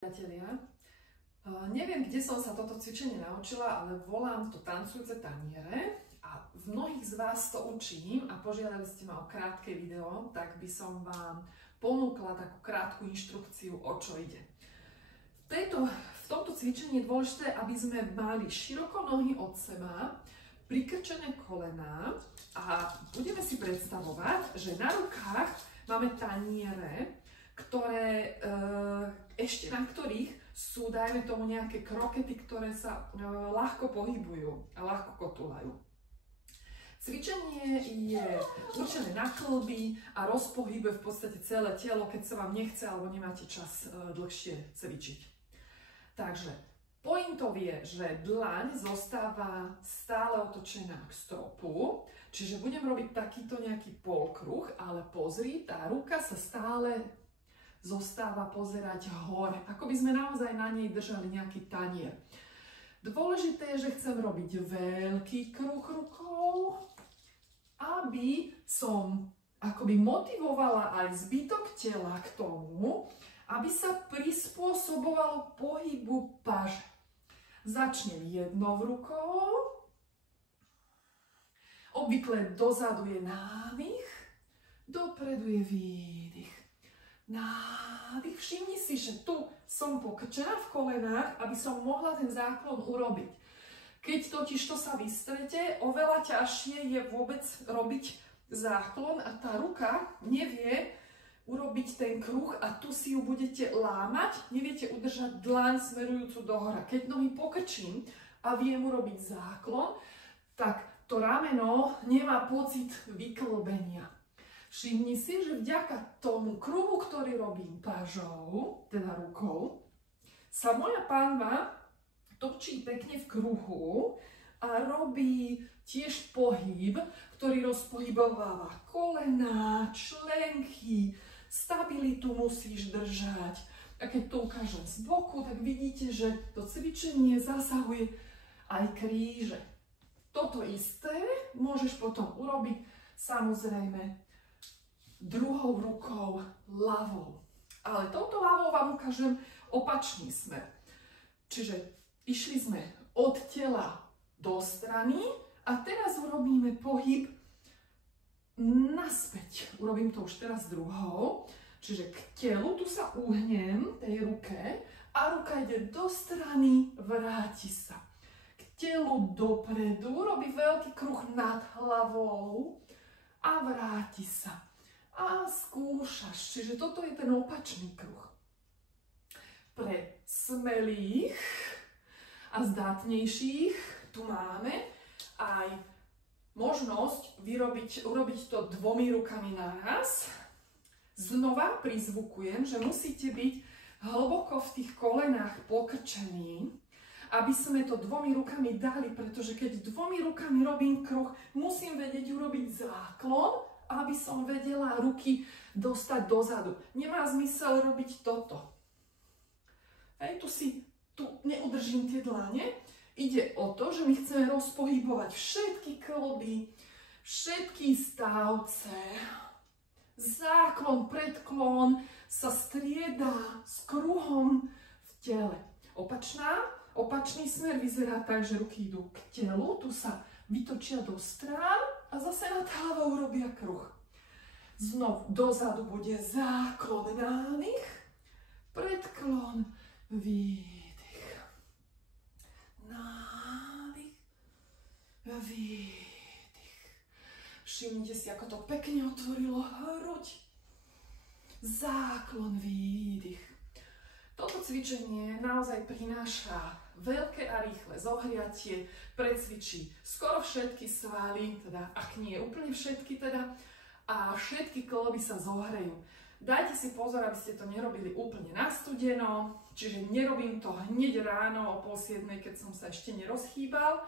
Priatelia, neviem, kde som sa toto cvičenie naučila, ale volám to tancujúce taniere a v mnohých z vás to učím a požiadali ste ma o krátke video, tak by som vám ponúkla takú krátku inštrukciu, o čo ide. V tomto cvičení je dôležité, aby sme mali široko nohy od seba, prikrčené kolená a budeme si predstavovať, že na rukách máme taniere, na ktorých sú, dajme tomu, nejaké krokety, ktoré sa ľahko pohybujú a ľahko kotúľajú. Cvičenie je určené na kĺby a rozpohybuje v podstate celé telo, keď sa vám nechce alebo nemáte čas dlhšie cvičiť. Takže pointov je, že dlaň zostáva stále otočená k stropu, čiže budem robiť takýto nejaký polkruh, ale pozri, tá ruka sa stále zostáva pozerať hore, ako by sme naozaj na nej držali nejaký tanier. Dôležité je, že chcem robiť veľký kruh rukou, aby som akoby motivovala aj zbytok tela k tomu, aby sa prispôsobovalo pohybu paže. Začnem jednou rukou, obvykle dozadu je nádych, dopredu je výdych. Nádych, všimni si, že tu som pokrčená v kolenách, aby som mohla ten záklon urobiť. Keď totiž to sa vystrete, oveľa ťažšie je vôbec robiť záklon a tá ruka nevie urobiť ten kruh a tu si ju budete lámať, neviete udržať dlaň smerujúcu dohora. Keď nohy pokrčím a viem urobiť záklon, tak to rameno nemá pocit vyklbenia. Všimni si, že vďaka tomu kruhu, ktorý robím pažou, teda rukou, sa moja panva točí pekne v kruhu a robí tiež pohyb, ktorý rozpohybováva kolená, členky, stabilitu musíš držať. A keď to ukážem z boku, tak vidíte, že to cvičenie zasahuje aj kríže. Toto isté môžeš potom urobiť samozrejme druhou rukou ľavou. Ale touto ľavou vám ukážem opačný smer. Čiže išli sme od tela do strany a teraz urobíme pohyb naspäť. Urobím to už teraz druhou. Čiže k telu, tu sa uhnem tej ruke a ruka ide do strany, vráti sa. K telu dopredu, robí veľký kruh nad hlavou a vráti sa. A skúšaš, čiže toto je ten opačný kruh. Pre smelých a zdatnejších tu máme aj možnosť urobiť to dvomi rukami naraz. Znova prizvukujem, že musíte byť hlboko v tých kolenách pokrčení, aby sme to dvomi rukami dali, pretože keď dvomi rukami robím kruh, musím vedieť urobiť záklon, aby som vedela ruky dostať dozadu. Nemá zmysel robiť toto. Hej, tu neudržím tie dlane. Ide o to, že my chceme rozpohybovať všetky kĺby, všetky stavce. Záklon, predklon sa strieda s kruhom v tele. Opačný smer vyzerá tak, že ruky idú k telu, tu sa vytočia do strán a zase nad hlavou robia kruh. Znov dozadu bude záklon, nádych, predklon, výdych. Nádych, výdych. Všimnite si, ako to pekne otvorilo hruď. Záklon, výdych. Toto cvičenie naozaj prináša veľké a rýchle zohriatie, precvičí skoro všetky svaly, teda ak nie úplne všetky teda, a všetky kĺby sa zohrejú. Dajte si pozor, aby ste to nerobili úplne na studeno, čiže nerobím to hneď ráno o 6:30, keď som sa ešte nerozchýbal,